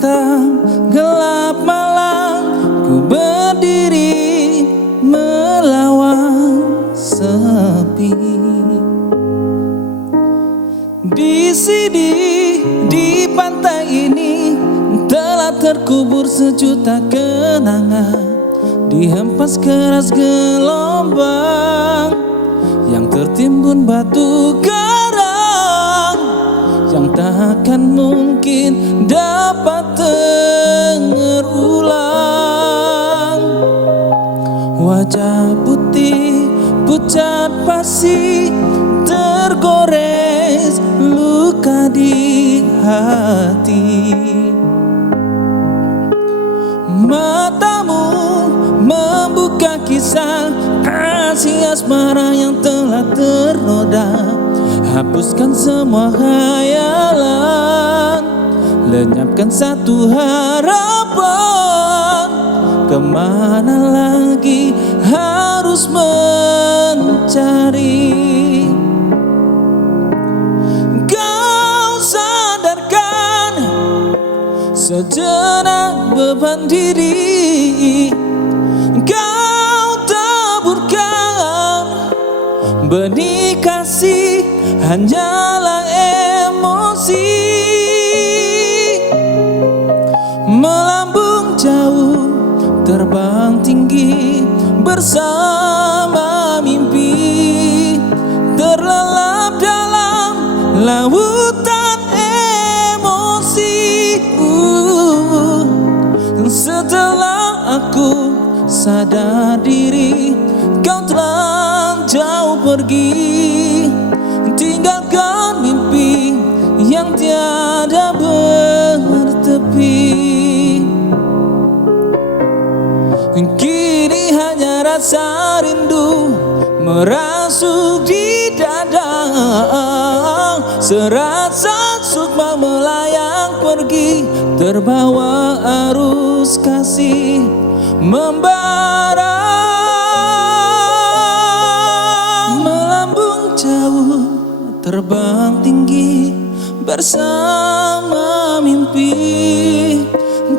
hitam, gelap malam, ku berdiri melawan sepi. Di sini, di pantai ini telah terkubur sejuta kenangan, dihempas keras gelombang yang tertimbun batu karang, yang takkan mungkin dapat terulang. Wajah putih pucat pasi, tergores luka di hati. Matamu membuka kisah kasih asmara yang telah ternoda. Hapuskan semua khayalan, lenyapkan satu harapan. Kemana lagi harus mencari? Kau sadarkan sejenak beban diri, kau taburkan benih kasih hanyalah emosi. Melambung jauh, terbang tinggi bersama mimpi, terlelap dalam lautan emosi. Setelah aku sadar diri, kau telah jauh pergi, tinggalkan mimpi yang tiada bertepi. Kini hanya rasa rindu merasuk di dada, serasa sukma melayang pergi, terbawa arus kasih membara. Melambung jauh, terbang tinggi bersama mimpi,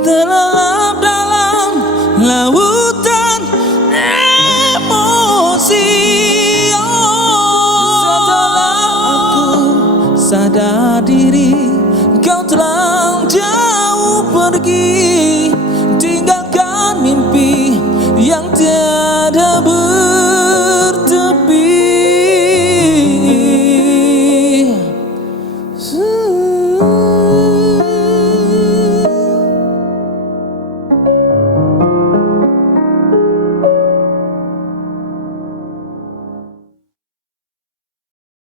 terlelap dalam lautan emosi. Setelah aku sadar diri, kau telah jauh pergi,